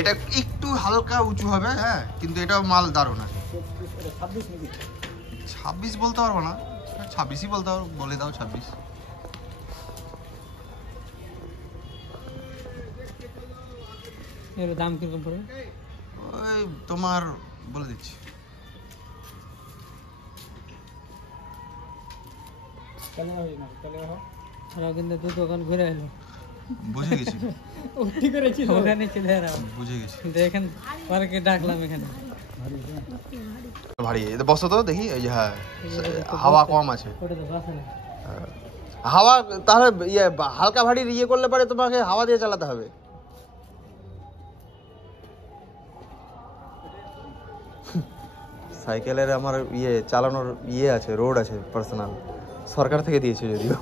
এটা একটু হালকা উঁচু হবে, হ্যাঁ, কিন্তু এটাও মাল দারুণ আছে। 26 বলতে পারবো না, 26ই বলতে পারবো, বলে দাও 26। এর দাম কিরকম পড়বে? ওই তোমার বলে দিচ্ছি, কিন্তু দু দোকান ঘুরে এলো, বুঝে গেছি, ওখানে চলে এলাম, বুঝে গেছি। দেখেন পার্কে ডাকলাম এখানে ভারী। বসো তো দেখি, এই যে হ্যাঁ হাওয়া কম আছে, ওটা তো বাসে না। হাওয়া তাহলে ইয়ে হালকা ভারী ইয়ে করলে পারে তোমাকে হাওয়া দিয়ে চালাতে হবে। সাইকেলের আমার ইয়ে চালানোর ইয়ে আছে, রোড আছে পার্সোনাল, সরকার থেকে দিয়েছে যদিও।